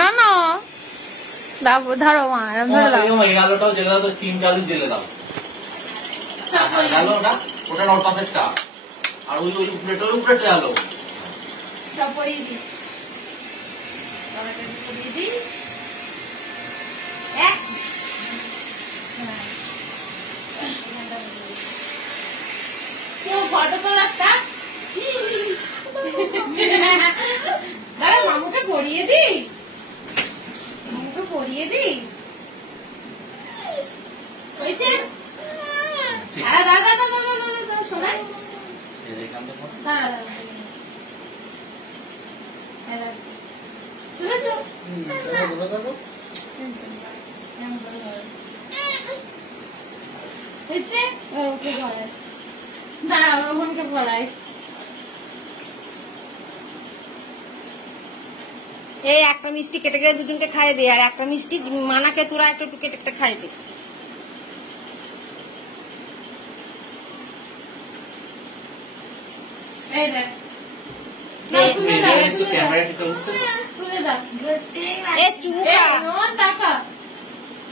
মানো দাও ধরো মা ধরে দাও এই আলোটাও জেলে দাও, তো 3 আলু জেলে দাও। আলো ওটা ওর পাশেরটা, আর ওই প্লেটের উপরে আলো সব পরিয়ে দিই পরিয়ে দিই এক কেউ ফটো তো রাখতা দাঁড়া মামুকে পরিয়ে দিই, মামুকে পরিয়ে দিই হয়েছে। দাঁড়া দাঁড়া দাঁড়া দাঁড়া দাঁড়া শোনাই দাঁড়া দাঁড়া বুঝেছো হয়েছে। ওকে পড়াই, দাঁড়া রোহনকে পড়াই। এই একটা মিষ্টি কেটে কেটে দুজনকে খাইয়ে দে, আর একটা মিষ্টি মানাকে তোরা একটু একটু কেটে কেটে খাইয়ে দে। এই দেখ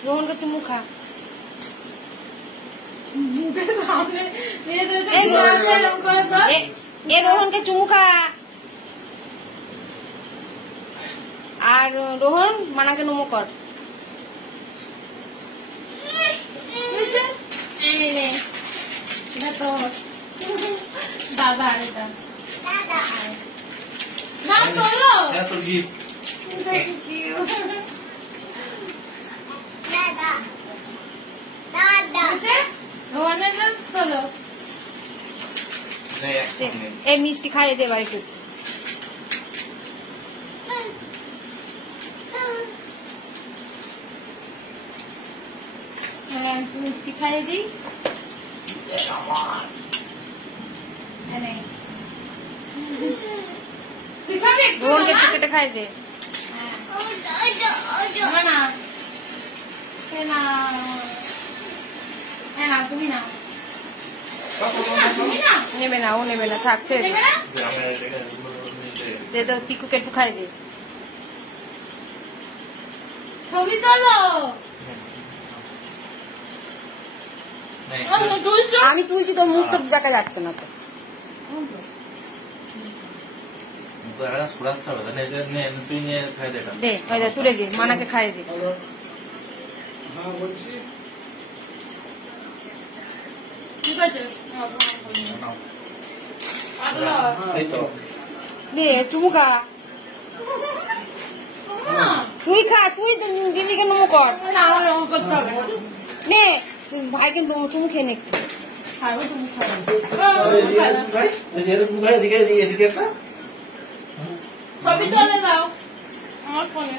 রোহনকে চুমু খা। রোহনকে চুমু খা। আর রোহন মানাকে নমো কর। দাদা না চলো এই মিষ্টি খাইয়ে দে বাড়িতে। মিষ্টি খাইয়ে দিই রোহনকে একটু কেটে খাইয়ে দে। তুমি না নেবে না, ও নেবে না, থাকছে দে তো। পিকুকে একটু খাইয়ে দে। ছবি তোলো। আমি তুলছি, তোর মুখটা দেখা যাচ্ছে না তো। দে ওই দে তুলে দে, মানাকে খাইয়ে দে। ঠিক আছে নে চুমু খা। তুই খা, তুই দিদিকে নমো কর। নে ভাইকে চুমু খেয়ে নে। ছবি তোলে দাও আমার ফোনে।